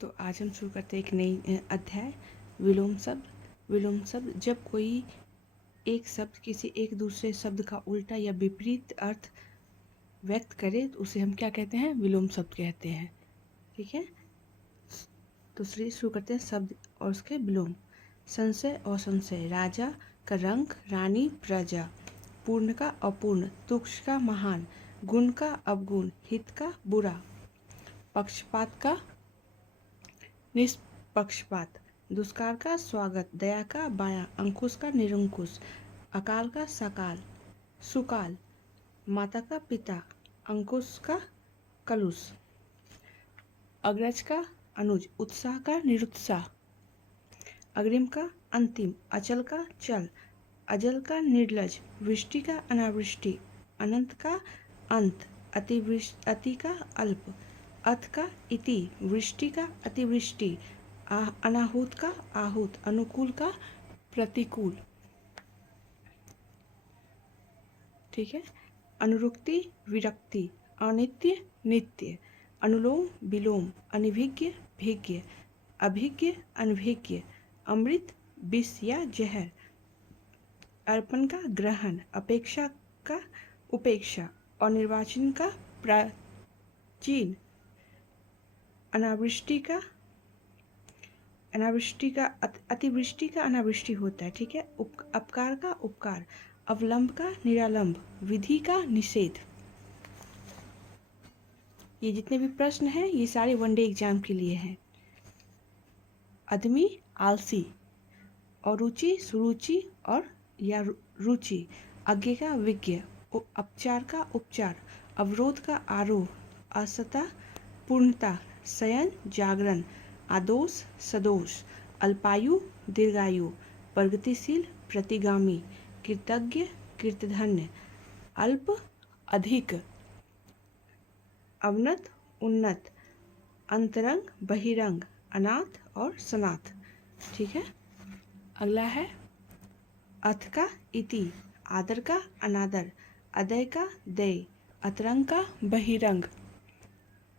तो आज हम शुरू करते हैं एक नई अध्याय विलोम शब्द। विलोम शब्द जब कोई एक शब्द किसी एक दूसरे शब्द का उल्टा या विपरीत अर्थ व्यक्त करे तो उसे हम क्या कहते हैं? विलोम शब्द कहते हैं। ठीक है, तो शुरू करते हैं शब्द और उसके विलोम। संशय और संशय, राजा का रंक, रानी प्रजा, पूर्ण का अपूर्ण, तुक्ष का महान, गुण का अवगुण, हित का बुरा, पक्षपात का निष्पक्षपात, दुष्कार का स्वागत, दया का बाया, अंकुश का निरंकुश, अकाल का सकाल, सुकाल, माता का पिता, अंकुश का कलुष, अग्रज का अनुज, उत्साह का निरुत्साह, अग्रिम का अंतिम, अचल का चल, अजल का निर्लज, वृष्टि का अनावृष्टि, अनंत का अंत, अति का अल्प, अथ का इति, वृष्टि का अतिवृष्टि, अनाहूत का आहूत, अनुकूल का प्रतिकूल। ठीक है, अनुरुक्ति विरक्ति, अनित्य नित्य, अनुलोम विलोम, अनभिज्ञ भिज्ञ, अभिज्ञ अनभिज्ञ, अमृत विष या जहर, अर्पण का ग्रहण, अपेक्षा का उपेक्षा, और निर्वाचन का प्राचीन, अनावृष्टि का अतिवृष्टि का अनावृष्टि होता है। ठीक है, अपकार का उपकार, अवलंब का निरालंब, विधि का निषेध। ये जितने भी प्रश्न हैं ये सारे वनडे एग्जाम के लिए हैं। अदमी आलसी, और रुचि सुरुचि और या रुचि, अज्ञ का विज्ञ, अपचार का उपचार, अवरोध का आरोह, असता पूर्णता, शयन जागरण, आदोष सदोष, अल्पायु दीर्घायु, प्रगतिशील प्रतिगामी, कृतज्ञ कृतधन्य, अल्प अधिक, अवनत उन्नत, अंतरंग बहिरंग, अनाथ और सनाथ। ठीक है, अगला है अथ का इति, आदर का अनादर, अदय का दय, अतरंग का बहिरंग,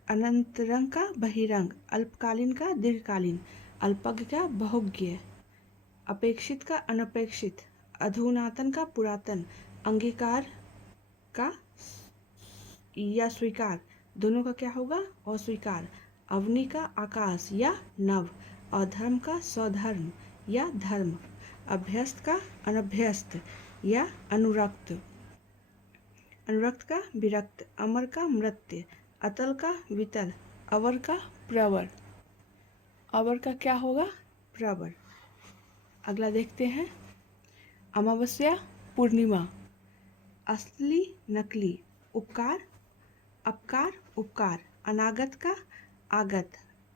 अनंतरंग का बहिरंग, अल्पकालीन का दीर्घकालीन, अल्पज्ञ का बहुज्ञ, अपेक्षित का अनपेक्षित, अधुनातन का पुरातन, अंगीकार का या स्वीकार, दोनों का क्या होगा? अस्वीकार, अवनी का आकाश या नव, अधर्म का स्वधर्म या धर्म, अभ्यस्त का अनभ्यस्त या अनुरक्त, अनुरक्त का विरक्त, अमर का मृत्य, अतल का वितल, अवर का प्रवर, अवर का क्या होगा? प्रवर। अगला देखते हैं, अमावस्या पूर्णिमा, असली नकली, उपकार अपकार उपकार, अनागत का आगत,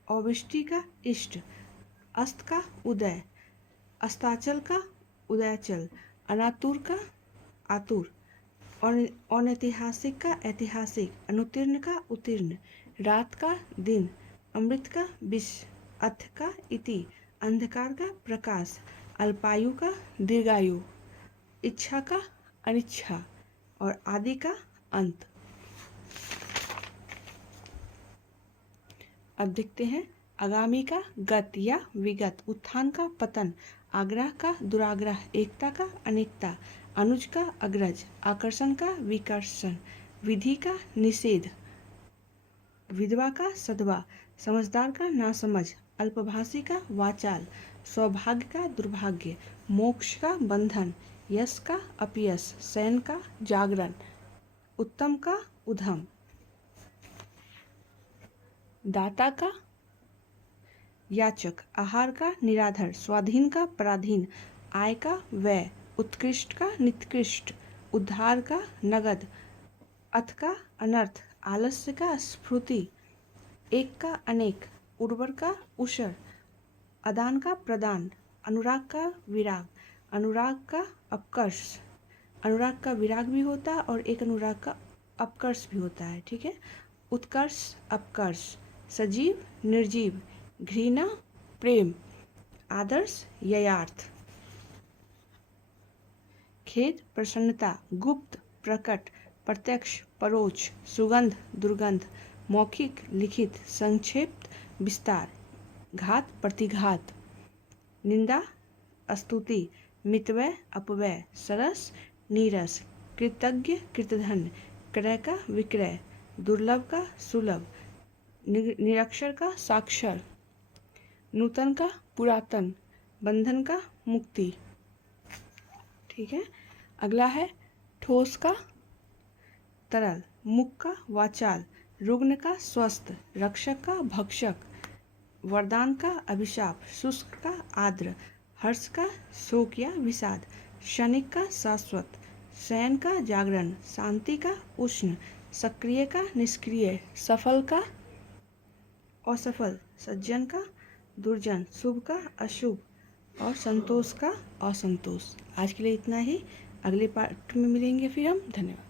अवृष्टि का इष्ट, अस्त का उदय, अस्ताचल का उदयाचल, अनातुर का आतुर, अनैतिहासिक का ऐतिहासिक, अनुत्तीर्ण का उत्तीर्ण, रात का दिन, अमृत का विष, अथ का इति, अंधकार का प्रकाश, अल्पायु का दीर्घायु, इच्छा का अनिच्छा और आदि का अंत। अब देखते हैं, आगामी का गत या विगत, उत्थान का पतन, आग्रह का दुराग्रह, एकता का अनेकता, अनुज का अग्रज, आकर्षण का विकर्षण, विधि का निषेध, विधवा का सधवा, समझदार का नासमझ, अल्पभाषी का वाचाल, सौभाग्य का दुर्भाग्य, मोक्ष का बंधन, यश का अपयश, शयन का जागरण, उत्तम का उधम, दाता का याचक, आहार का निराधार, स्वाधीन का पराधीन, आय का व्यय, उत्कृष्ट का निकृष्ट, उद्धार का नगद, अथ का अनर्थ, आलस्य का स्फूर्ति, एक का अनेक, उर्वर का उषर, अदान का प्रदान, अनुराग का विराग, अनुराग का अपकर्ष, अनुराग का विराग भी होता है और एक अनुराग का अपकर्ष भी होता है। ठीक है, उत्कर्ष अपकर्ष, सजीव निर्जीव, घृणा प्रेम, आदर्श ययार्थ, खेद प्रसन्नता, गुप्त प्रकट, प्रत्यक्ष परोक्ष, सुगंध दुर्गंध, मौखिक लिखित, संक्षिप्त विस्तार, घात प्रतिघात, निंदा स्तुति, मितव्यय अपव्यय, सरस नीरस, कृतज्ञ कृतधन, क्रय का विक्रय, दुर्लभ का सुलभ, निरक्षर का साक्षर, नूतन का पुरातन, बंधन का मुक्ति। ठीक है। अगला है ठोस का तरल, मुख का वाचाल, रुग्ण का स्वस्थ, रक्षक का भक्षक, वरदान का अभिशाप, शुष्क का आर्द्र, हर्ष का शोक या विषाद, क्षणिक का शाश्वत, शयन का जागरण, शांति का उष्ण, सक्रिय का निष्क्रिय, सफल का असफल, सज्जन का दुर्जन, शुभ का अशुभ और संतोष का असंतोष। आज के लिए इतना ही। अगले पार्ट में मिलेंगे फिर हम। धन्यवाद।